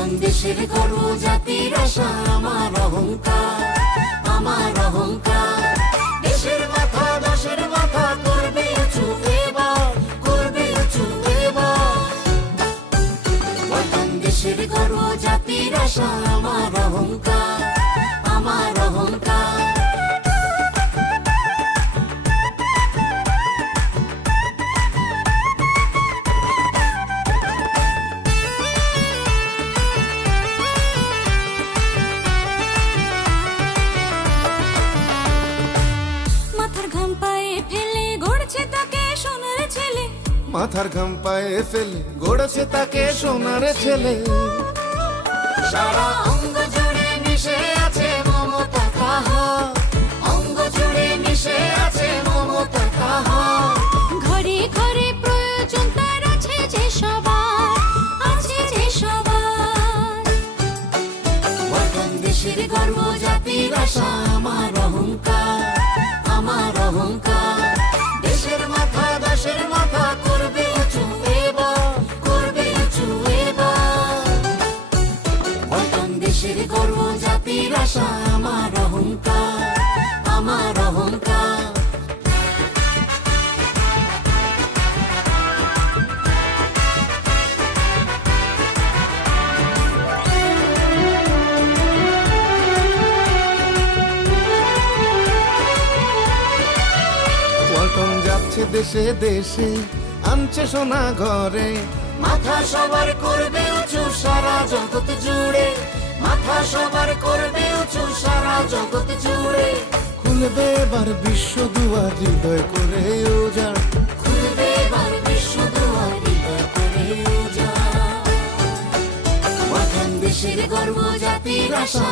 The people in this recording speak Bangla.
পল্টন দেশের গর্ব জাতির আশা আমার অহংকার, আমার অহংকার। দেশের মাথা দেশের মাথা করবে উঁচু এবার, করবে উঁচু এবার। পল্টন দেশের গর্ব জাতির আশা আমার অহংকার, আমার অহংকার। মাথার ঘাম পায়ে ফেলে গড়ছে তাকে সোনার ছেলে, মাথার ঘাম পায়ে ফেলে গড়েছে তাকে সোনার ছেলে। সারা অঙ্গ জুড়ে মিশে আছে মমতা তাহার, অঙ্গ জুড়ে মিশে আছে মমতা তাহার। ঘরে ঘরে প্রয়োজন তার আছে যে সবার, আছে যে সবার। পল্টন দেশের গর্ব জাতির আশা আমার অহংকার, আমার অহংকার। দেশের মাথা দেশের মাথা করবে উঁচু এবার, করবে উঁচু এবার। পল্টন দেশের গর্ব জাতির আশা আমার অহংকার, আমার অহংকার। পল্টন যাচ্ছে দেশে দেশে আনছে সোনা ঘরে। মাথা সবার করবে উঁচু সারা জগৎ জুড়ে, মাথা সবার করবে উঁচু সারা জগৎ জুড়ে। খুলবে এবার বিশ্ব দুয়ার হৃদয় করে উজাড়, খুলবে এবার বিশ্ব দুয়ার হৃদয় করে উজাড়। পল্টন দেশের গর্ব জাতির আশা